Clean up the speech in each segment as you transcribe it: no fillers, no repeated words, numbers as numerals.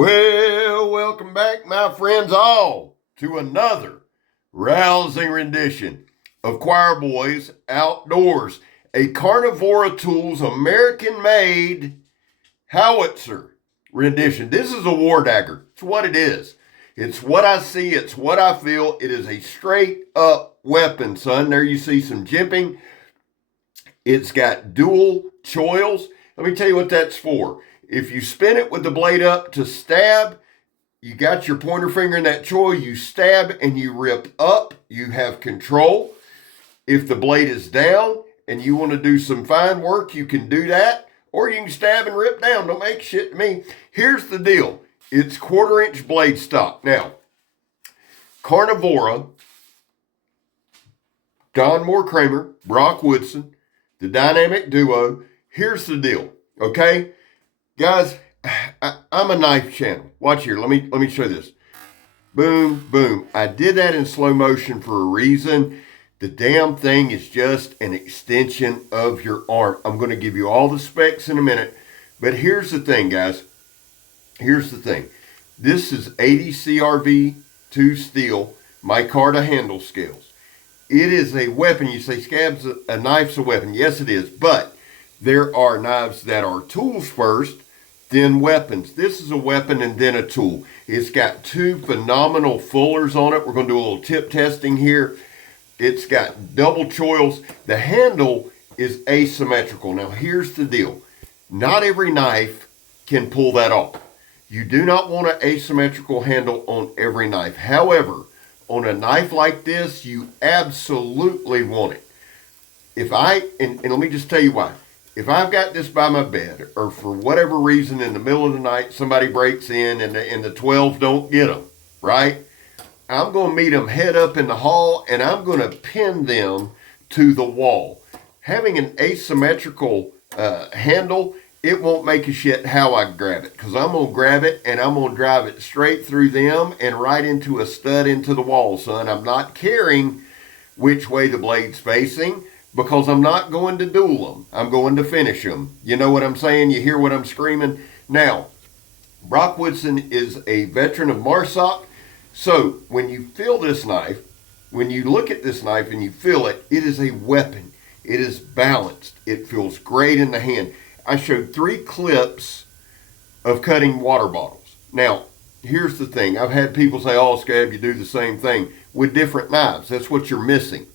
Well, welcome back, my friends all, to another rousing rendition of Choir Boys Outdoors, a Carnivora Tools American-made Howitzer rendition. This is a war dagger. It's what it is. It's what I see. It's what I feel. It is a straight-up weapon, son. There you see some jimping. It's got dual choils. Let me tell you what that's for. If you spin it with the blade up to stab, you got your pointer finger in that choil, you stab and you rip up, you have control. If the blade is down and you want to do some fine work, you can do that, or you can stab and rip down. Don't make shit to me. Here's the deal. It's 1/4-inch blade stock. Now, Carnivora, Don Moore Kramer, Brock Woodson, the dynamic duo. Here's the deal, okay? Guys, I'm a knife channel. Watch here. Let me show this. Boom, boom. I did that in slow motion for a reason. The damn thing is just an extension of your arm. I'm going to give you all the specs in a minute. But here's the thing, guys. Here's the thing. This is 80 CRV2 steel, micarta handle scales. It is a weapon. You say, Scabs, a knife's a weapon. Yes, it is. But there are knives that are tools first, then weapons. This is a weapon and then a tool. It's got 2 phenomenal fullers on it. We're going to do a little tip testing here. It's got double choils. The handle is asymmetrical. Now, here's the deal. Not every knife can pull that off. You do not want an asymmetrical handle on every knife. However, on a knife like this, you absolutely want it. And let me just tell you why. If I've got this by my bed, or for whatever reason in the middle of the night somebody breaks in and the 12 don't get them, right? I'm going to meet them head up in the hall and I'm going to pin them to the wall. Having an asymmetrical handle, it won't make a shit how I grab it, because I'm going to grab it and I'm going to drive it straight through them and right into a stud into the wall, son. I'm not caring which way the blade's facing, because I'm not going to duel them. I'm going to finish them. You know what I'm saying? You hear what I'm screaming? Now, Brock Woodson is a veteran of MARSOC. So when you feel this knife, when you look at this knife and you feel it, it is a weapon. It is balanced. It feels great in the hand. I showed 3 clips of cutting water bottles. Now, here's the thing. I've had people say, oh, Scab, you do the same thing with different knives. That's what you're missing.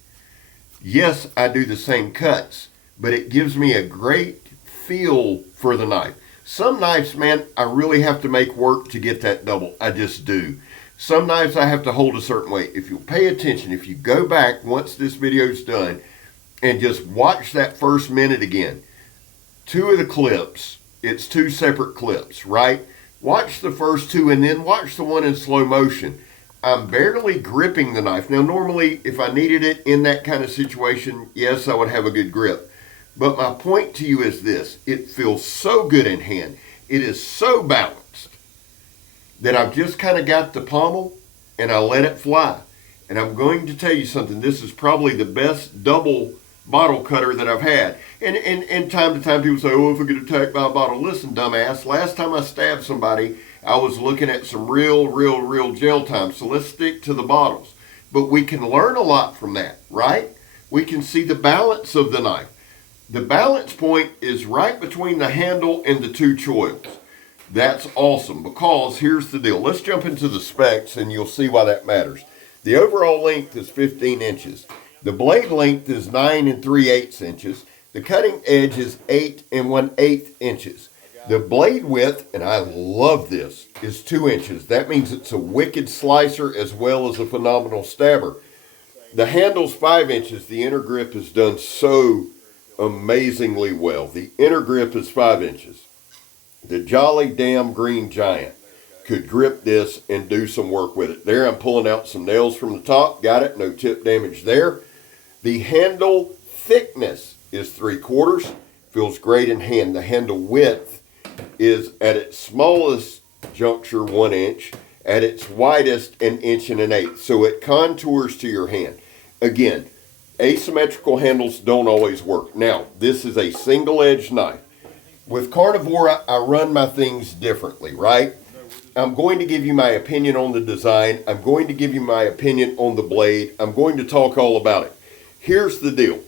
Yes, I do the same cuts, but it gives me a great feel for the knife. Some knives, man, I really have to make work to get that double. I just do. Some knives I have to hold a certain way. If you'll pay attention, if you go back once this video's done and just watch that first minute again, 2 of the clips, it's 2 separate clips, right? Watch the first 2 and then watch the one in slow motion. I'm barely gripping the knife. Now, normally, if I needed it in that kind of situation, yes, I would have a good grip. But my point to you is this. It feels so good in hand. It is so balanced that I've just kind of got the pommel and I let it fly. And I'm going to tell you something. This is probably the best double bottle cutter that I've had. And time to time, people say, oh, if I get attacked by a bottle. Listen, dumbass, last time I stabbed somebody, I was looking at some real jail time. So let's stick to the bottles. But we can learn a lot from that, right? We can see the balance of the knife. The balance point is right between the handle and the 2 choils. That's awesome, because here's the deal. Let's jump into the specs and you'll see why that matters. The overall length is 15 inches. The blade length is 9 3/8 inches. The cutting edge is 8 1/8 inches. The blade width, and I love this, is 2 inches. That means it's a wicked slicer as well as a phenomenal stabber. The handle's 5 inches. The inner grip is done so amazingly well. The inner grip is 5 inches. The jolly damn green giant could grip this and do some work with it. There, I'm pulling out some nails from the top. Got it. No tip damage there. The handle thickness is 3/4. Feels great in hand. The handle width is at its smallest juncture 1 inch, at its widest 1 1/8 inches. So it contours to your hand. Again, asymmetrical handles don't always work. Now, this is a single edge knife. With Carnivora, I run my things differently, right? I'm going to give you my opinion on the design. I'm going to give you my opinion on the blade. I'm going to talk all about it. Here's the deal.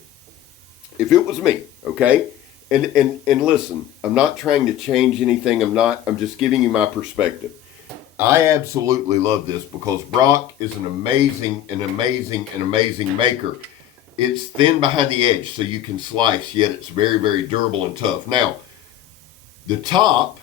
If it was me, okay, and listen, I'm not trying to change anything. I'm just giving you my perspective. I absolutely love this because Brock is an amazing maker. It's thin behind the edge so you can slice, yet it's very, very durable and tough. Now, the top,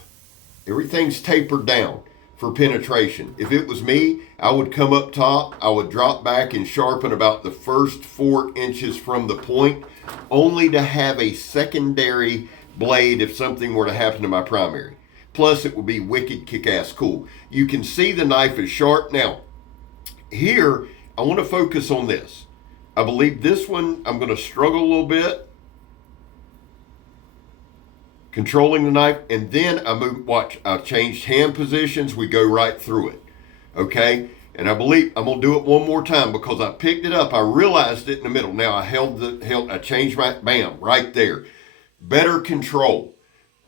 everything's tapered down for penetration. If it was me, I would come up top, I would drop back and sharpen about the first 4 inches from the point, only to have a secondary blade if something were to happen to my primary. Plus, it would be wicked kick-ass cool. You can see the knife is sharp. Now, here, I want to focus on this. I believe this one, I'm going to struggle a little bit. Controlling the knife, and then I move, watch, I changed hand positions. We go right through it. Okay? And I believe I'm going to do it one more time because I picked it up. I realized it in the middle. Now, I changed my, bam, right there. Better control.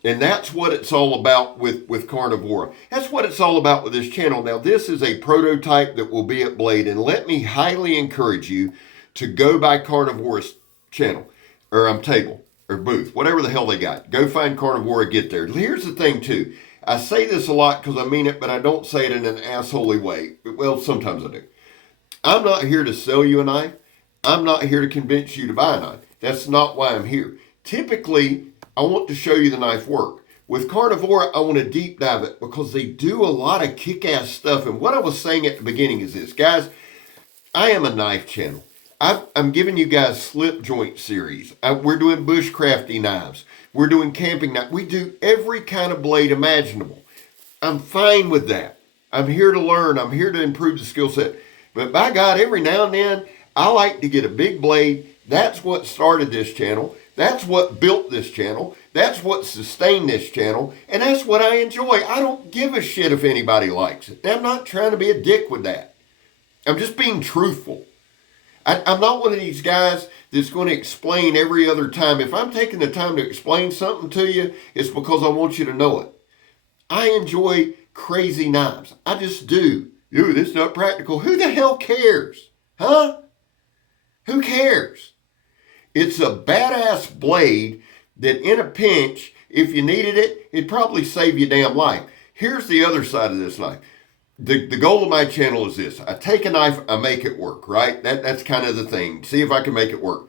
And that's what it's all about with Carnivora. That's what it's all about with this channel. Now, this is a prototype that will be at Blade. And let me highly encourage you to go by Carnivora's channel, or table, or booth, whatever the hell they got. Go find Carnivora, get there. Here's the thing, too. I say this a lot because I mean it, but I don't say it in an assholey way. Well, sometimes I do. I'm not here to sell you a knife. I'm not here to convince you to buy a knife. That's not why I'm here. Typically, I want to show you the knife work. With Carnivora, I want to deep dive it because they do a lot of kick-ass stuff. And what I was saying at the beginning is this. Guys, I am a knife channel. I'm giving you guys slip joint series. We're doing bushcrafty knives. We're doing camping knives. We do every kind of blade imaginable. I'm fine with that. I'm here to learn. I'm here to improve the skill set. But by God, every now and then, I like to get a big blade. That's what started this channel. That's what built this channel. That's what sustained this channel. And that's what I enjoy. I don't give a shit if anybody likes it. I'm not trying to be a dick with that. I'm just being truthful. I'm not one of these guys that's going to explain every other time. If I'm taking the time to explain something to you, it's because I want you to know it. I enjoy crazy knives. I just do. Ooh, this is not practical. Who the hell cares? Huh? Who cares? It's a badass blade that in a pinch, if you needed it, it'd probably save your damn life. Here's the other side of this knife. The goal of my channel is this. I take a knife, I make it work, right? That's kind of the thing. See if I can make it work.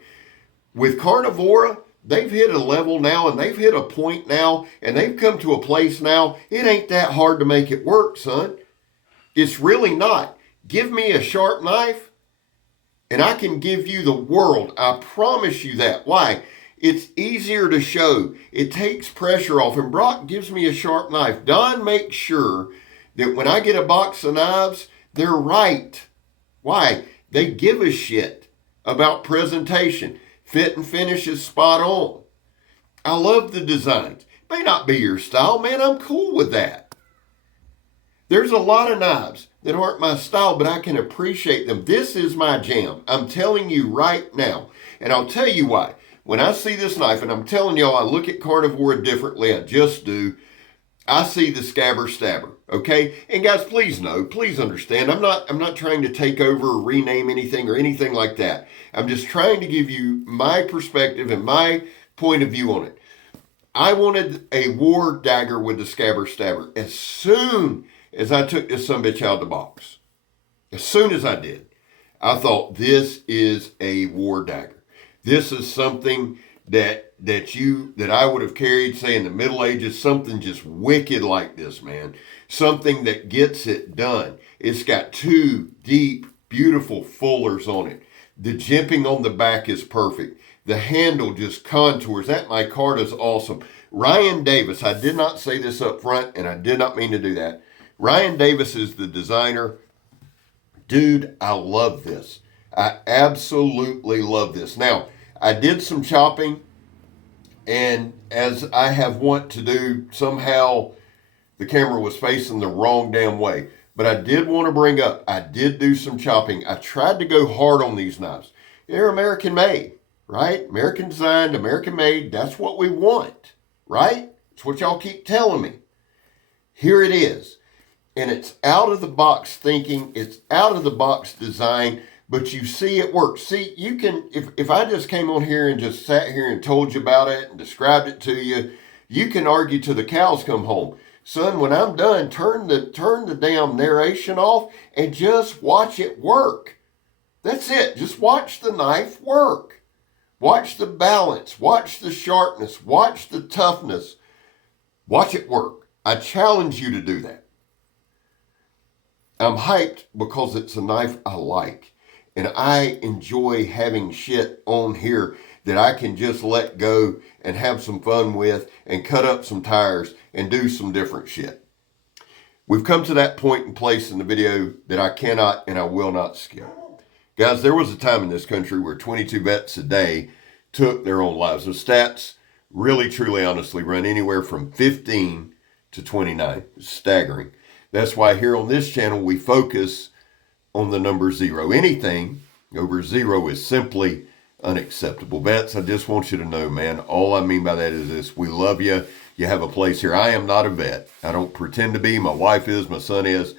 With Carnivora, they've hit a level now and they've hit a point now and they've come to a place now. It ain't that hard to make it work, son. It's really not. Give me a sharp knife and I can give you the world. I promise you that. Why? It's easier to show. It takes pressure off. And Brock gives me a sharp knife. Don makes sure that when I get a box of knives, they're right. Why? They give a shit about presentation. Fit and finish is spot on. I love the designs. May not be your style, man. I'm cool with that. There's a lot of knives that aren't my style, but I can appreciate them. This is my jam. I'm telling you right now. And I'll tell you why. When I see this knife, and I'm telling y'all, I look at Carnivora differently. I just do. I see the scabber stabber, okay? And guys, please know, please understand, I'm not trying to take over or rename anything or anything like that. I'm just trying to give you my perspective and my point of view on it. I wanted a war dagger with the scabber stabber as soon as I took this sumbitch out of the box. As soon as I did, I thought this is a war dagger. This is something that I would have carried, say, in the Middle Ages, something just wicked like this, man. Something that gets it done. It's got 2 deep, beautiful fullers on it. The jimping on the back is perfect. The handle just contours. That micarta is awesome. Ryan Davis, I did not say this up front, and I did not mean to do that. Ryan Davis is the designer. Dude, I love this. I absolutely love this. Now, I did some chopping, and as I have want to do, somehow the camera was facing the wrong damn way. But I did want to bring up, I did do some chopping. I tried to go hard on these knives. They're American made, right? American designed, American made. That's what we want, right? It's what y'all keep telling me. Here it is. and it's out of the box thinking, it's out of the box design, but you see it works. See, you can, if I just came on here and just sat here and told you about it and described it to you, you can argue till the cows come home. Son, when I'm done, turn the damn narration off and just watch it work. That's it. Just watch the knife work. Watch the balance. Watch the sharpness. Watch the toughness. Watch it work. I challenge you to do that. I'm hyped because it's a knife I like. And I enjoy having shit on here that I can just let go and have some fun with and cut up some tires and do some different shit. We've come to that point and place in the video that I cannot and I will not skip. Guys, there was a time in this country where 22 vets a day took their own lives. The stats really, truly, honestly run anywhere from 15 to 29. It's staggering. That's why here on this channel, we focus on the number 0. Anything over 0 is simply unacceptable. Vets, I just want you to know, man, all I mean by that is this. We love you. You have a place here. I am not a vet. I don't pretend to be. My wife is. My son is.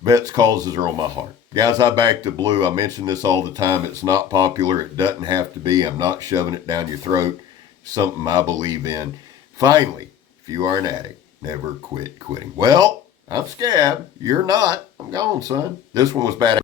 Vets' causes are on my heart. Guys, I back the blue. I mention this all the time. It's not popular. It doesn't have to be. I'm not shoving it down your throat. Something I believe in. Finally, if you are an addict, never quit quitting. Well, I'm Scab. You're not. I'm gone, son. This one was bad.